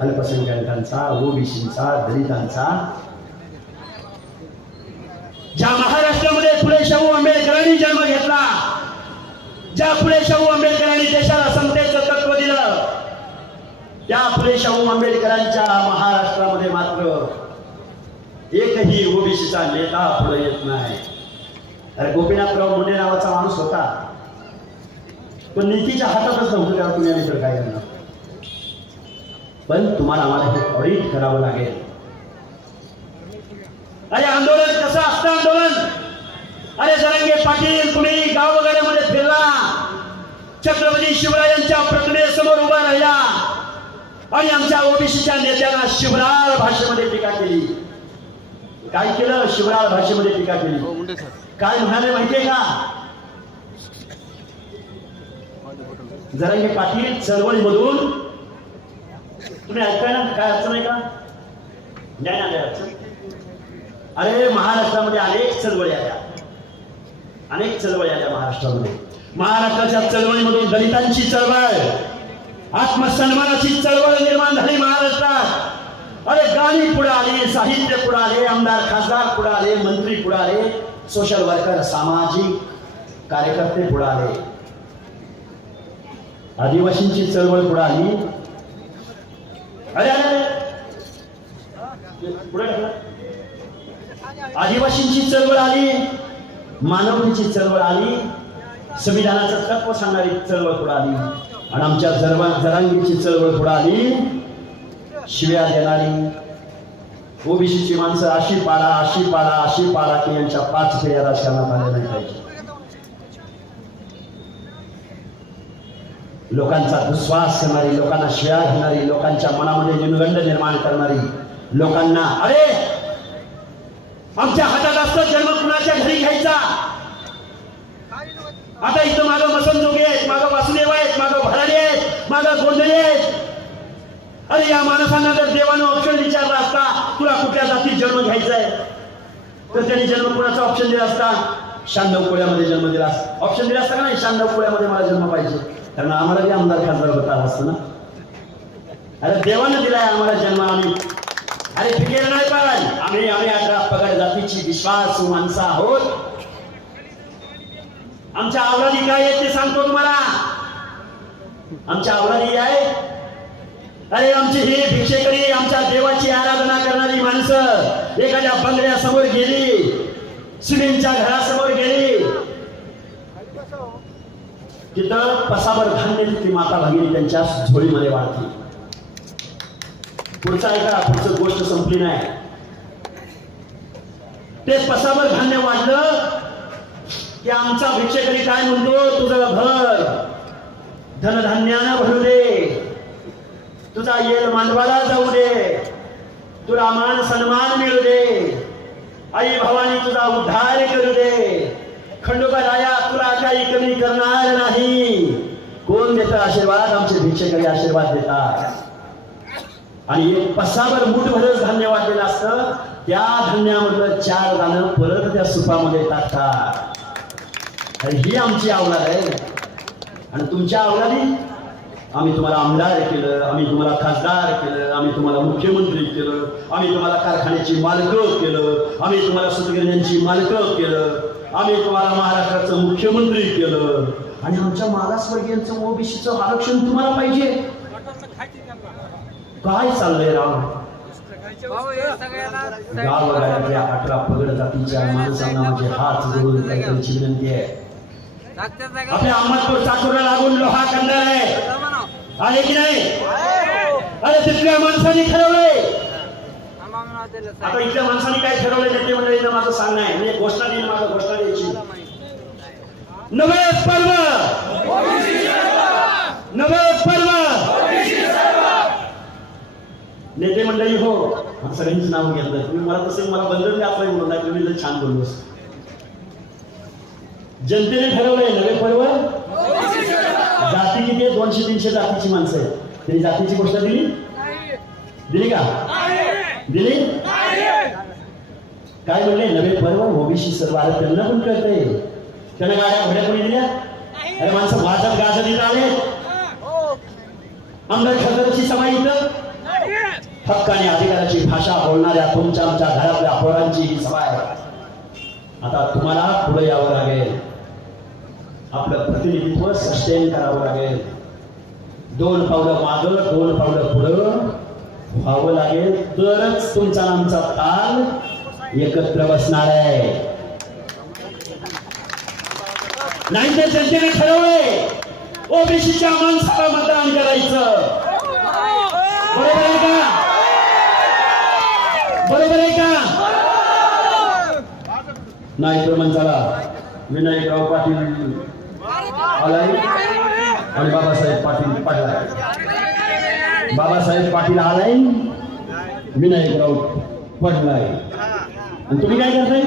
अल्पसंख्याकांचा ओबीसींचा दलितांचा. ज्या महाराष्ट्रामध्ये पुढे शाहू आंबेडकरांनी जन्म घेतला ज्या पुढे शाहू आंबेडकरांनी देशाला समतेचं तत्व दिलं त्या पुढे शाहू आंबेडकरांच्या महाराष्ट्रामध्ये मात्र एकही ओबीसीचा नेता पुढे येत नाही. अरे गोपीनाथराव मुंडे नावाचा माणूस होता. पण नीतीच्या हातातच नव्हतं त्याला तुम्ही आम्ही तर काय करणार? पण तुम्हाला आम्हाला हे ऑडिट करावं लागेल. अरे आंदोलन कसं असतं आंदोलन? अरे जरंगे पाटील तुम्ही गावगाड्यामध्ये फिरला. छत्रपती शिवरायांच्या प्रतिमेसमोर उभा राहिला. आणि आमच्या ओबीसीच्या नेत्यांना शिवराळ भाषेमध्ये टीका केली. काय केलं शिवराळ भाषेमध्ये टीका केली? काय म्हणाले माहितीये का? जरंगे पाटील चळवळीमधून तुम्ही ऐकताय ना? काय अडचण आहे का? नाही ना काय अडचण. अरे महाराष्ट्रामध्ये अनेक चळवळी आल्या. अनेक चळवळी आल्या महाराष्ट्रामध्ये. महाराष्ट्राच्या चळवळीमधून दलितांची चळवळ आत्मसन्मानाची चळवळ निर्माण झाली महाराष्ट्रात. अरे गाणी पुढे आले साहित्य पुढे आले आमदार खासदार पुढे आले मंत्री पुढे आले सोशल वर्कर सामाजिक कार्यकर्ते पुढे आले. आदिवासींची चळवळ पुढे आली. अरे अरे पुढे आदिवासींची चळवळ आली मानवतेची चळवळ आली संविधानाचं तत्व सांगणारी चळवळ पुढे आली. आणि आमच्या जरवा जरांगीची चळवळ पुढे आली. शिव्या देणारी ओबीसीची माणसं अशी पाडा अशी पाडा अशी पाडा की यांच्या पाच फेऱ्या राजकारणात आल्या नाही पाहिजे. लोकांचा दुस्वास करणारी लोकांना शिव्या घेणारी लोकांच्या मनामध्ये न्यूनगंड निर्माण करणारी लोकांना अरे! आमच्या हातात असतो जन्म कुणाच्या घरी घ्यायचा? आता इथं माग मसन जोगे आहेत माग वासुदेव आहेत माग भराडे आहेत माग गोंधळी आहेत. अरे या माणसांना जर देवानं ऑप्शन विचारला असता तुला कुठल्या जातीत जन्म घ्यायचा आहे? तर त्यांनी जन्म कुणाचा ऑप्शन दिला असता? शांडव कोळ्यामध्ये जन्म दिला असता. ऑप्शन दिला असता का नाही? शांडव कोळ्यामध्ये मला जन्म पाहिजे. कारण आम्हाला बी आमदार खासदार होता असतो ना? अरे देवानं दिलाय आम्हाला जन्म आम्ही. अरे फिकेर नाही पाहिजे आम्ही आम्ही अठरा पगड जातीची विश्वास माणसं आहोत. आमच्या आवलादी काय आहे ते सांगतो तुम्हाला. आमच्या आवलादी आहे. अरे आमची ही भिक्षेकरी आमच्या देवाची आराधना करणारी माणसं एखाद्या बंगल्यासमोर गेली सिमेंटच्या घरासमोर गेली तिथं पसावर धान्य ती माता भगिनी त्यांच्या झोळीमध्ये वाढते पुढचा ऐका पुढचं गोष्ट संपली नाही. ते पसावर धान्य वाढलं की आमचा भिक्षेकरी काय म्हणतो? तुझं घर धनधान्यानं भरू दे. तुझा येल मांडवाला जाऊ दे. तुला मान सन्मान मिळू दे. आई भवानी तुझा उद्धार करू दे. खंडोबा राया तुला काही कमी करणार नाही. कोण देत आशीर्वाद? आमचे भिक्षेकरी आशीर्वाद देतात. आणि एक पसावर मुठभरच धान्य वाटलेलं असतं. त्या धान्यामधलं चार दाणं परत त्या सुपामध्ये टाकतात. ही आमची आवलाद आहे. आणि तुमच्या आवलादी आम्ही तुम्हाला आमदार केलं आम्ही तुम्हाला खासदार केलं आम्ही तुम्हाला मुख्यमंत्री केलं आम्ही तुम्हाला कारखान्याची मालकं केलं आम्ही तुम्हाला सुतगिरण्यांची मालकं केलं. आम्ही तुम्हाला महाराष्ट्राचं मुख्यमंत्री केलं. आणि आमच्या मागासवर्गीयांचं ओबीसीचं आरक्षण तुम्हाला पाहिजे. काय चाललंय राव? गावगाड्यातल्या अठरा पगड जातीच्या माणसांना माझे हात जोडून विनंती आहे. आपल्या अहमदपूर चाकूरला लागून लोहा कंदार आहे. आहे की नाही? अरे तिथल्या माणसांनी ठरवलंय. आता इथल्या माणसांनी काय ठरवलंय नेते मंडळीनं माझं सांगणं आहे. मी एक घोषणा देईन माझं घोषणा द्यायची. नवे पर्व नवे पर्व नेते मंडळी हो सगळ्यांची नाव घेतलं. तुम्ही मला तसं मला बंधन घातलंय म्हणून नाही तुम्ही छान बोललोस जनतेने ठरवलंय नवे पर्व जाती किती दोनशे तीनशे जातीची माणसं आहेत. त्यांनी जातीची घोषणा दिली? दिली का? दिली काय म्हणले नवे पर्व ओबीसी सर्व आलं त्यांना पण कळतंय? त्यांना गाड्या घोड्या कोणी दिल्या? अरे माणसं वाजत गाजत येत आले. आमदार खासदाराची सभा इथं? हक्क आणि अधिकाराची भाषा बोलणाऱ्या तुमच्या आमच्या घरातल्या पोरांची ही सभा आहे. आता तुम्हाला पुढे यावं लागेल. आपलं प्रतिनिधित्व सस्टेन करावं लागेल. दोन पावलं मागं दोन पावलं पुढं. व्हावं लागेल. तरच तुमचा आमचा ताल एकत्र बसणार आहे. नाही तर जनतेने ठरवलंय. ओबीसीच्या माणसाला मतदान करायचं. बरोबर आहे का? बरोबर आहे का? नाही तर म्हणताला विनायकराव पाटील आलाय. आणि बाबासाहेब पाटील पडलाय बाबासाहेब पाटील आलाय. विनायकराव पडलाय. आणि तुम्ही काय करताय?